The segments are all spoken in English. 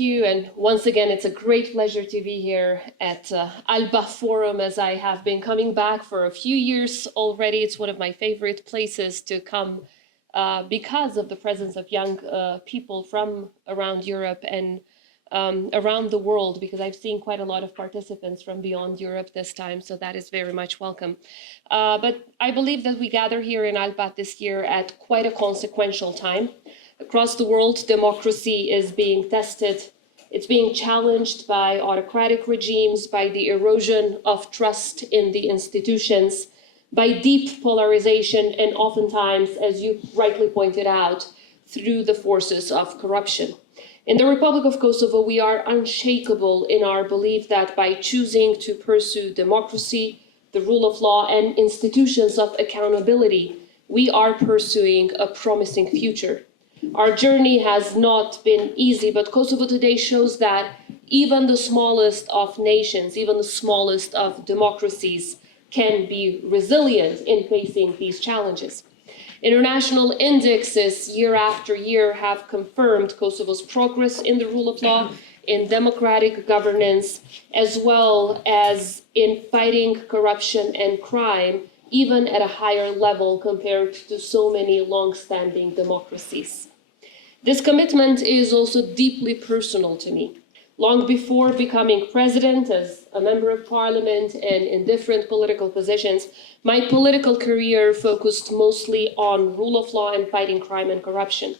you. And once again, it's a great pleasure to be here at Alpbach Forum, as I have been coming back for a few years already. It's one of my favorite places to come because of the presence of young people from around Europe and around the world, because I've seen quite a lot of participants from beyond Europe this time, so that is very much welcome. But I believe that we gather here in Alpbach this year at quite a consequential time. Across the world, democracy is being tested. It's being challenged by autocratic regimes, by the erosion of trust in the institutions, by deep polarization, and oftentimes, as you rightly pointed out, through the forces of corruption. In the Republic of Kosovo, we are unshakable in our belief that by choosing to pursue democracy, the rule of law, and institutions of accountability, we are pursuing a promising future. Our journey has not been easy, but Kosovo today shows that even the smallest of nations, even the smallest of democracies, can be resilient in facing these challenges. International indexes year after year have confirmed Kosovo's progress in the rule of law, in democratic governance, as well as in fighting corruption and crime, even at a higher level compared to so many long-standing democracies. This commitment is also deeply personal to me. Long before becoming president, as a member of parliament and in different political positions, my political career focused mostly on rule of law and fighting crime and corruption.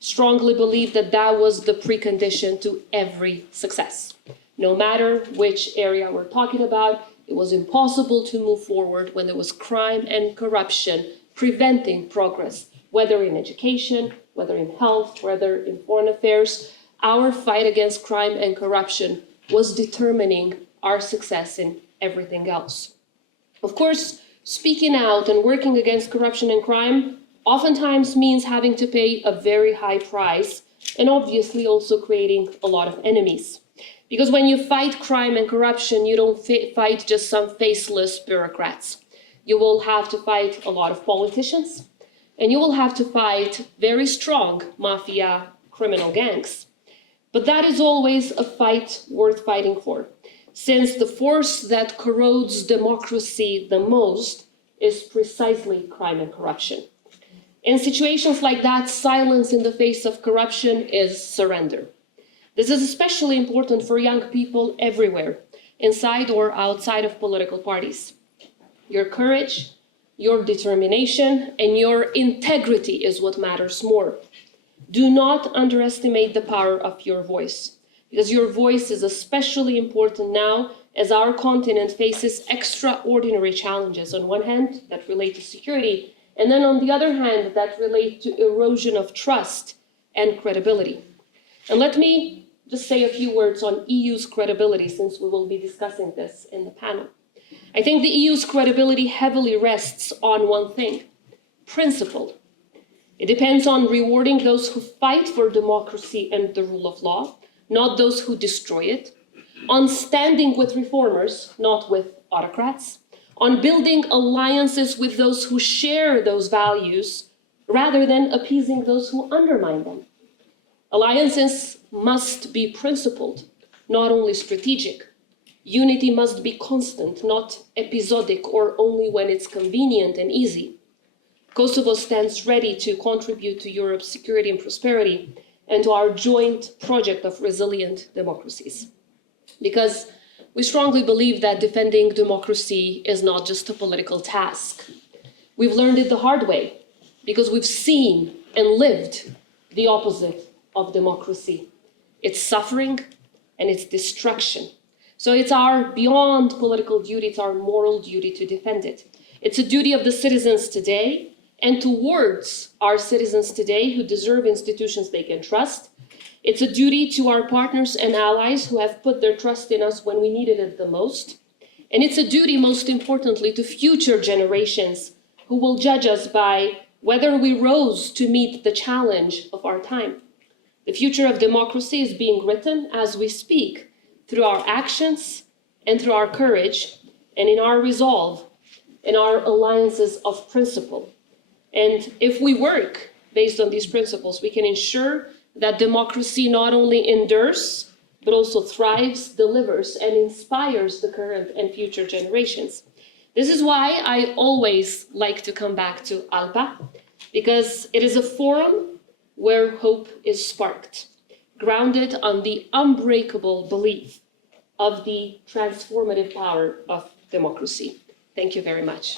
Strongly believe that that was the precondition to every success. No matter which area we're talking about, it was impossible to move forward when there was crime and corruption preventing progress, whether in education, whether in health, whether in foreign affairs. Our fight against crime and corruption was determining our success in everything else. Of course, speaking out and working against corruption and crime oftentimes means having to pay a very high price, and obviously also creating a lot of enemies. Because when you fight crime and corruption, you don't fight just some faceless bureaucrats. You will have to fight a lot of politicians, and you will have to fight very strong mafia criminal gangs. But that is always a fight worth fighting for, since the force that corrodes democracy the most is precisely crime and corruption. In situations like that, silence in the face of corruption is surrender. This is especially important for young people everywhere, inside or outside of political parties. Your courage, your determination, and your integrity is what matters more. Do not underestimate the power of your voice, because your voice is especially important now as our continent faces extraordinary challenges, on one hand, that relate to security, and then on the other hand, that relate to erosion of trust and credibility. And let me just say a few words on EU's credibility, since we will be discussing this in the panel. I think the EU's credibility heavily rests on one thing: principle. It depends on rewarding those who fight for democracy and the rule of law, not those who destroy it, on standing with reformers, not with autocrats, on building alliances with those who share those values, rather than appeasing those who undermine them. Alliances must be principled, not only strategic. Unity must be constant, not episodic or only when it's convenient and easy. Kosovo stands ready to contribute to Europe's security and prosperity and to our joint project of resilient democracies. Because we strongly believe that defending democracy is not just a political task. We've learned it the hard way because we've seen and lived the opposite of democracy. It's suffering and it's destruction. So it's our beyond political duty, it's our moral duty to defend it. It's a duty of the citizens today and towards our citizens today who deserve institutions they can trust. It's a duty to our partners and allies who have put their trust in us when we needed it the most. And it's a duty, most importantly, to future generations who will judge us by whether we rose to meet the challenge of our time. The future of democracy is being written as we speak, through our actions and through our courage, and in our resolve, in our alliances of principle. And if we work based on these principles, we can ensure that democracy not only endures, but also thrives, delivers, and inspires the current and future generations. This is why I always like to come back to Alpbach, because it is a forum where hope is sparked, grounded on the unbreakable belief of the transformative power of democracy. Thank you very much.